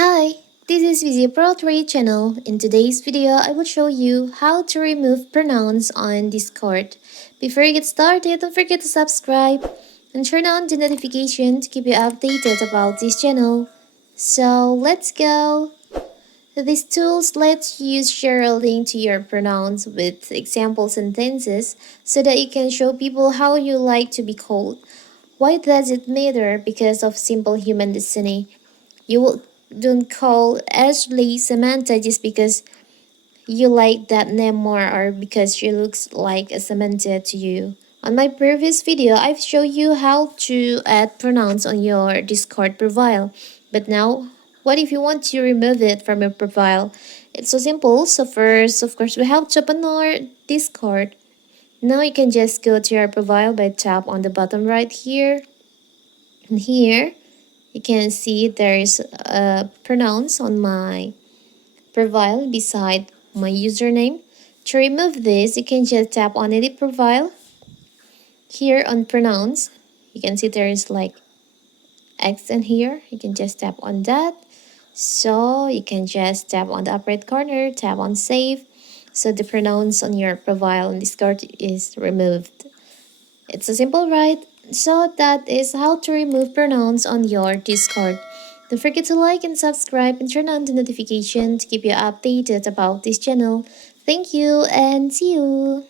Hi, this is Vizzy Pro 3 channel. In today's video, I will show you how to remove pronouns on Discord. Before you get started, don't forget to subscribe and turn on the notification to keep you updated about this channel. So let's go! These tools let you share a link to your pronouns with example sentences so that you can show people how you like to be called. Why does it matter? Because of simple human destiny. Don't call Ashley Samantha just because you like that name more or because she looks like a Samantha to you. On my previous video, I've shown you how to add pronouns on your Discord profile. But now, what if you want to remove it from your profile? It's so simple. So first, of course, we have to open our Discord. Now you can just go to your profile by tap on the bottom right here. And here, you can see there's pronouns on my profile beside my username. To remove this, you can just tap on edit profile. Here on pronouns, you can see there is like X in here. You can just tap on that. So you can just tap on the upper right corner, tap on save. So the pronouns on your profile in Discord is removed. It's so simple, right? So that is how to remove pronouns on your Discord. Don't forget to like and subscribe and turn on the notification to keep you updated about this channel. Thank you and see you!